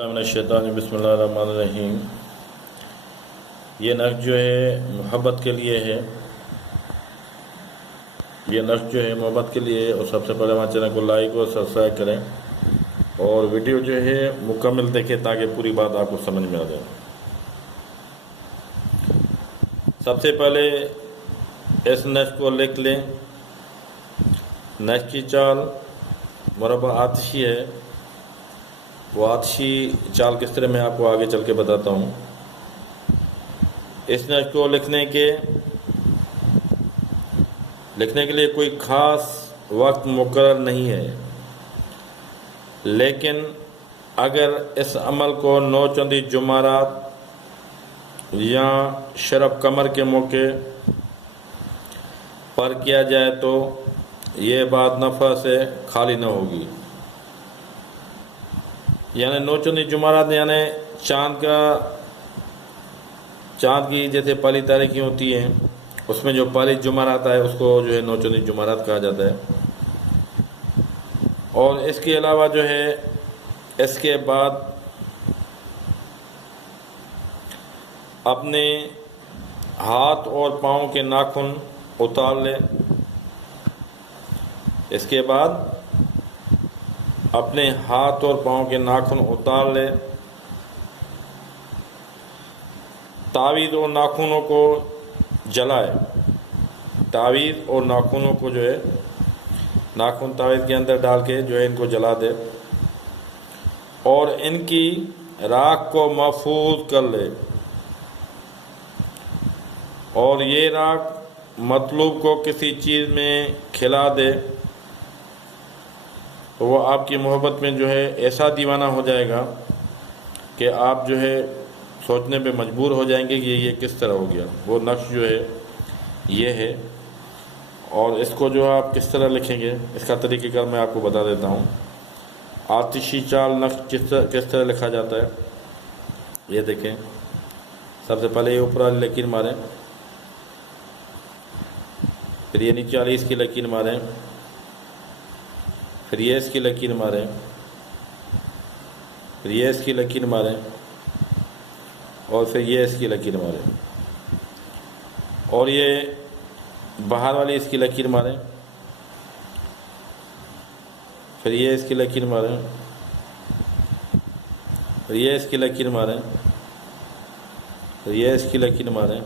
الشیطان بسم اللہ الرحمن الرحیم۔ یہ نقش جو ہے محبت کے لیے ہے، یہ نقش جو ہے محبت کے لیے ہے۔ اور سب سے پہلے ہمارے چینل کو لائک اور سبسکرائب کریں اور ویڈیو جو ہے مکمل دیکھیں تاکہ پوری بات آپ کو سمجھ میں آ جائے۔ سب سے پہلے اس نقش کو لکھ لیں۔ نقش کی چال مربع آتشی ہے، وہ آتشی چال کس طرح میں آپ کو آگے چل کے بتاتا ہوں۔ اس نقش کو لکھنے کے لیے کوئی خاص وقت مقرر نہیں ہے، لیکن اگر اس عمل کو نوچندی جمعرات یا شرف قمر کے موقع پر کیا جائے تو یہ بات نفع سے خالی نہ ہوگی۔ یعنی نوچندی جمعرات یعنی چاند کی جیسے پہلی تاریخیں ہوتی ہیں، اس میں جو پہلی جمعرات آتا ہے اس کو جو ہے نوچندی جمعرات کہا جاتا ہے۔ اور اس کے علاوہ جو ہے اس کے بعد اپنے ہاتھ اور پاؤں کے ناخن اتار لے۔ اس کے بعد اپنے ہاتھ اور پاؤں کے ناخن اتار لے۔ تعویذ اور ناخنوں کو جلائے۔ تعویذ اور ناخنوں کو جو ہے ناخن تعویذ کے اندر ڈال کے جو ہے ان کو جلا دے اور ان کی راکھ کو محفوظ کر لے، اور یہ راکھ مطلوب کو کسی چیز میں کھلا دے تو وہ آپ کی محبت میں جو ہے ایسا دیوانہ ہو جائے گا کہ آپ جو ہے سوچنے پہ مجبور ہو جائیں گے کہ یہ کس طرح ہو گیا۔ وہ نقش جو ہے یہ ہے، اور اس کو جو آپ کس طرح لکھیں گے اس کا طریقہ کار میں آپ کو بتا دیتا ہوں۔ آتشی چال نقش کس طرح لکھا جاتا ہے یہ دیکھیں۔ سب سے پہلے یہ اوپر والی لکیر ماریں، پھر یہ نیچے والی اس کی لکیر ماریں، پھر یہ اس کی لکیر ماریں، پھر یہ اس کی لکیر ماریں، اور پھر یہ اس کی لکیر ماریں، اور یہ باہر والی اس کی لکیر ماریں، پھر یہ اس کی لکیر ماریں، پھر یہ اس کی لکیر ماریں، پھر یہ اس کی لکیر ماریں،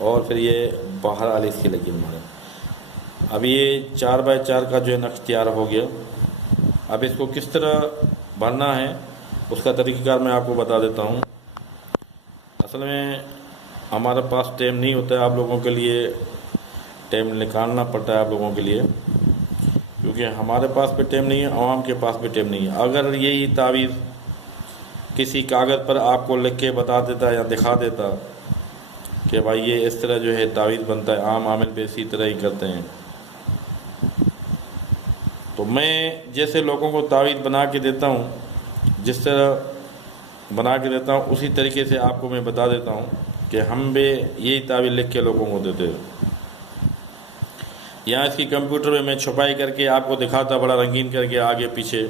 اور پھر یہ باہر والی اس کی لکیر ماریں۔ اب یہ 4x4 کا جو ہے نقش تیار ہو گیا۔ اب اس کو کس طرح بھرنا ہے اس کا طریقہ کار میں آپ کو بتا دیتا ہوں۔ اصل میں ہمارے پاس ٹائم نہیں ہوتا ہے، آپ لوگوں کے لیے ٹائم نکالنا پڑتا ہے آپ لوگوں کے لیے، کیونکہ ہمارے پاس بھی ٹائم نہیں ہے، عوام کے پاس بھی ٹائم نہیں ہے۔ اگر یہی تعویذ کسی کاغذ پر آپ کو لکھ کے بتا دیتا یا دکھا دیتا کہ بھائی یہ اس طرح جو ہے تعویذ بنتا ہے، عام عامل بھی اسی طرح ہی کرتے ہیں، تو میں جیسے لوگوں کو تعویذ بنا کے دیتا ہوں، جس طرح بنا کے دیتا ہوں اسی طریقے سے آپ کو میں بتا دیتا ہوں کہ ہم بھی یہی تعویذ لکھ کے لوگوں کو دیتے ہیں۔ یہاں اس کی کمپیوٹر میں چھپائی کر کے آپ کو دکھاتا بڑا رنگین کر کے آگے پیچھے،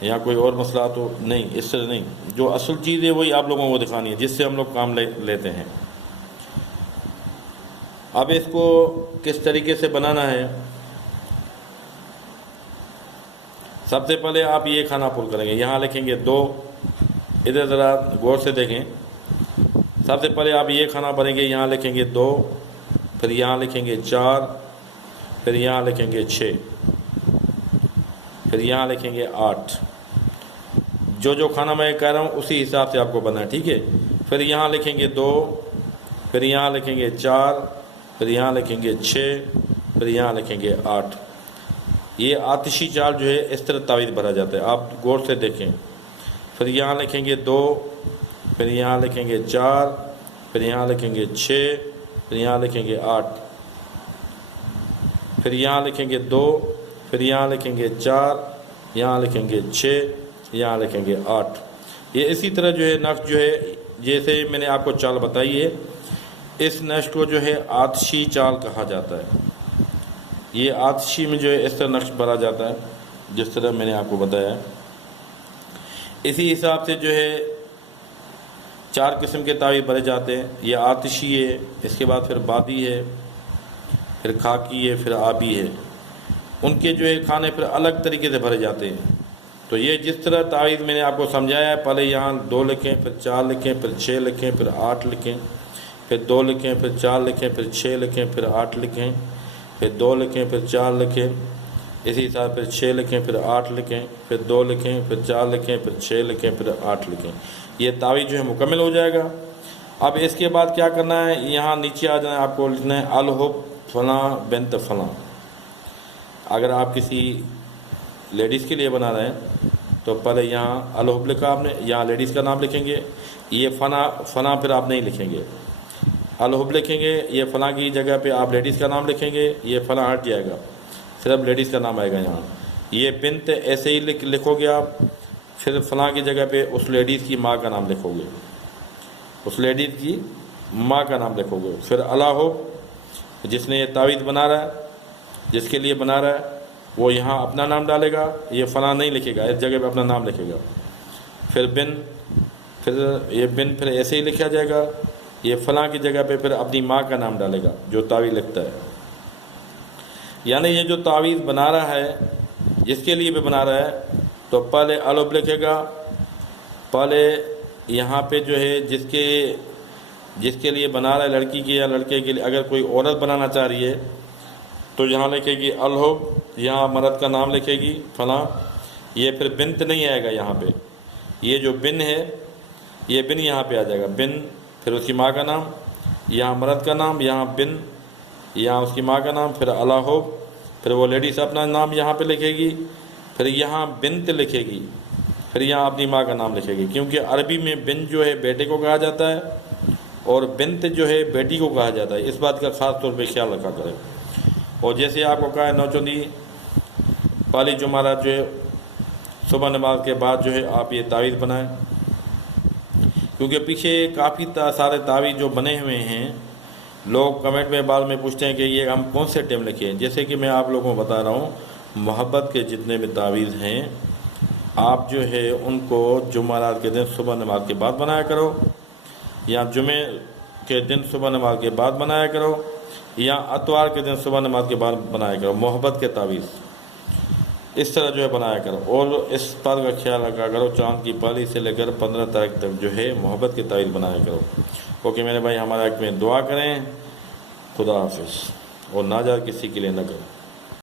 یہاں کوئی اور مسئلہ تو نہیں، اس طرح نہیں، جو اصل چیز ہے وہی آپ لوگوں کو دکھانی ہے جس سے ہم لوگ کام لیتے ہیں۔ اب اس کو کس طریقے سے بنانا ہے، سب سے پہلے آپ یہ کھانا پور کریں گے، یہاں لکھیں گے 2، ادھر ذرا غور سے دیکھیں۔ سب سے پہلے آپ یہ کھانا بھریں گے، یہاں لکھیں گے 2، پھر یہاں لکھیں گے 4، پھر یہاں لکھیں گے 6، پھر یہاں لکھیں گے 8۔ جو کھانا میں کہہ رہا ہوں اسی حساب سے آپ کو بننا ہے، ٹھیک ہے۔ پھر یہاں لکھیں گے 2، پھر یہاں لکھیں گے 4، پھر یہاں لکھیں گے 6، پھر یہاں لکھیں گے 8۔ یہ آتشی چال جو ہے اس طرح تعویذ بھرا جاتا ہے، آپ غور سے دیکھیں۔ پھر یہاں لکھیں گے 2، پھر یہاں لکھیں گے 4، پھر یہاں لکھیں گے 6، پھر یہاں لکھیں گے 8، پھر یہاں لکھیں گے 2، پھر یہاں لکھیں گے 4، یہاں لکھیں گے 6، یہاں لکھیں گے 8۔ یہ اسی طرح جو ہے نقش جو ہے جیسے میں نے آپ کو چال بتائی ہے، اس نقش کو جو ہے آتشی چال کہا جاتا ہے۔ یہ آتشی میں جو ہے اس طرح نقش بھرا جاتا ہے جس طرح میں نے آپ کو بتایا ہے۔ اسی حساب سے جو ہے 4 قسم کے تعویذ بنے جاتے ہیں. یہ آتشی ہے، اس کے بعد پھر بادی ہے، پھر خاکی ہے، پھر آبی ہے. ان کے جو ہے کھانے پھر الگ طریقے سے بھرے جاتے ہیں. تو یہ جس طرح تعویذ میں نے آپ کو سمجھایا ہے، پہلے یہاں 2 لکھیں، پھر 4 لکھیں، پھر 6 لکھیں، پھر 8 لکھیں، پھر 2 لکھیں، پھر 4 لکھیں، پھر 6 لکھیں، پھر 8 لکھیں، پھر 2 لکھیں، پھر 4 لکھیں، اسی طرح پھر 6 لکھیں، پھر 8 لکھیں، پھر 2 لکھیں، پھر 4 لکھیں، پھر 6 لکھیں، پھر 8 لکھیں. یہ تعویذ جو ہے مکمل ہو جائے گا. اب اس کے بعد کیا کرنا ہے، یہاں نیچے آ جانا ہے، آپ کو لکھنا ہے الحب فلاں بنت فلاں. اگر آپ کسی لیڈیز کے لیے بنا رہے ہیں تو پہلے یہاں الحب لکھا آپ نے، یہاں لیڈیز کا نام لکھیں گے. یہ فلاں پھر آپ نہیں لکھیں گے، الحب لکھیں گے. یہ فلاں کی جگہ پہ آپ لیڈیز کا نام لکھیں گے، یہ فلاں ہٹ جائے گا، صرف لیڈیز کا نام آئے گا یہاں. یہ بنت ایسے ہی لکھو گے آپ، پھر فلاں کی جگہ پہ اس لیڈیز کی ماں کا نام لکھو گے، اس لیڈیز کی ماں کا نام لکھو گے. پھر الحب جس نے یہ تعویذ بنا رہا ہے، جس کے لیے بنا رہا ہے، وہ یہاں اپنا نام ڈالے گا، یہ فلاں نہیں لکھے گا، اس جگہ پہ اپنا نام لکھے گا. پھر یہ بن پھر ایسے ہی لکھا جائے گا، یہ فلاں کی جگہ پہ پھر اپنی ماں کا نام ڈالے گا جو تعویذ لکھتا ہے. یعنی یہ جو تعویذ بنا رہا ہے، جس کے لیے بھی بنا رہا ہے، تو پہلے الحب لکھے گا. پہلے یہاں پہ جو ہے جس کے لیے بنا رہا ہے، لڑکی کے یا لڑکے کے لیے، اگر کوئی عورت بنانا چاہ رہی ہے تو یہاں لکھے گی الحب، یہاں مرد کا نام لکھے گی فلاں. یہ پھر بنت نہیں آئے گا یہاں پہ، یہ جو بن ہے، یہ بن یہاں پہ آ جائے گا. بن پھر اس کی ماں کا نام، یہاں مرد کا نام، یہاں بن، یہاں اس کی ماں کا نام، پھر الحب، پھر وہ لیڈیز اپنا نام یہاں پہ لکھے گی، پھر یہاں بنت لکھے گی، پھر یہاں اپنی ماں کا نام لکھے گی. کیونکہ عربی میں بن جو ہے بیٹے کو کہا جاتا ہے اور بنت جو ہے بیٹی کو کہا جاتا ہے. اس بات کا خاص طور پہ خیال رکھا کرے. اور جیسے آپ کو کہا ہے نوچندی پہلی جمعرات جو ہے صبح نماز کے بعد جو ہے آپ یہ تعویذ بنائیں. کیونکہ پیچھے کافی سارے تعویذ جو بنے ہوئے ہیں، لوگ کمنٹ میں بعد میں پوچھتے ہیں کہ یہ ہم کون سے ٹائم لکھیں. جیسے کہ میں آپ لوگوں کو بتا رہا ہوں، محبت کے جتنے بھی تعویذ ہیں آپ جو ہے ان کو جمعرات کے دن صبح نماز کے بعد بنایا کرو، یا جمعے کے دن صبح نماز کے بعد بنایا کرو، یا اتوار کے دن صبح نماز کے بعد بنایا کرو. محبت کے تعویذ اس طرح جو ہے بنایا کرو. اور اس بات کا خیال رکھا کرو چاند کی پہلی سے لے کر 15 تاریخ تک جو ہے محبت کے تعویذ بنایا کرو. اوکے میرے بھائی، ہمارا ایک میں دعا کریں. خدا حافظ. اور ناجائز کسی کے لیے نہ کریں.